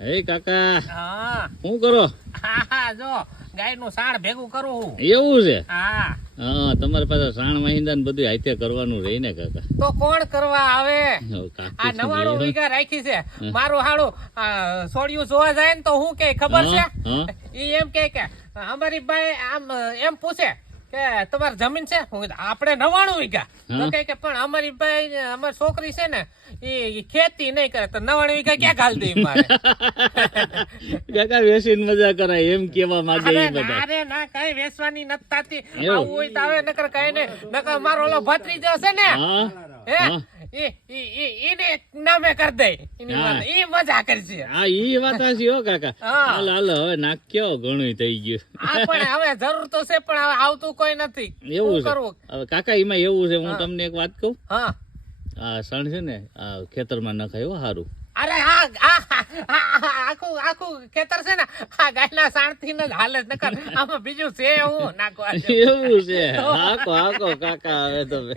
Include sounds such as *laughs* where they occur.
હે કાકા હા. શું કરો? હા હા જો ગાયનું સાણ ભેગું કરું હું. એવું છે? હા. હા તમારે પાસે સાણ મહિંદા ને બધું હાથે કરવાનું રહી ને કાકા. તો કોણ કરવા આવે? આ નવાણું વીઘા રાખી છે. મારું હાડું સોડિયું જોવા જાય ને તો હું કે ખબર છે? હા. એમ કે કે અમારી બાઈ આમ એમ પૂછે કે તમારે જમીન છે? આપણે નવાણું વીઘા. તો. કે પણ અમારી ભાઈ અમારી છોકરી છે ને એ ખેતી નહીં કરે. તો નવાણું વીઘા ક્યાં ઘાલ દે મારે? *laughs* કાકા વેસીન મજા કરાય એમ કેવા માંગે અરે એ બધા. ના રે ના કઈ વેસવાની નથી થાતી? આવું હોય તો આવે નકર કઈ ને નકર મારો ઓલો ભત્રીજો છે ને હા. હે હા. ઈ ઈ ઈ ઈને નામે કરી દે. એની હા. મજા કરશે હા ઈ વાત હાચી હો કાકા. હાલ હાલ હવે નાખ્યો ઘણું થઈ ગયું. આ પણ હવે જરૂર તો છે પણ હવે આવતું કોઈ નથી. એવું કરવું? હવે કાકા એમાં એવું છે હું તમને એક વાત કહું? હા. આ સણ છે ને આ ખેતરમાં નખાય હો સારું અરે હા આખું આખું ખેતર છે ને આ ગાયના સાણથી જ હાલે જ નકર આમાં બીજું છે હું નાખવા એવું છે. હાકો હાકો કાકા હવે તમે.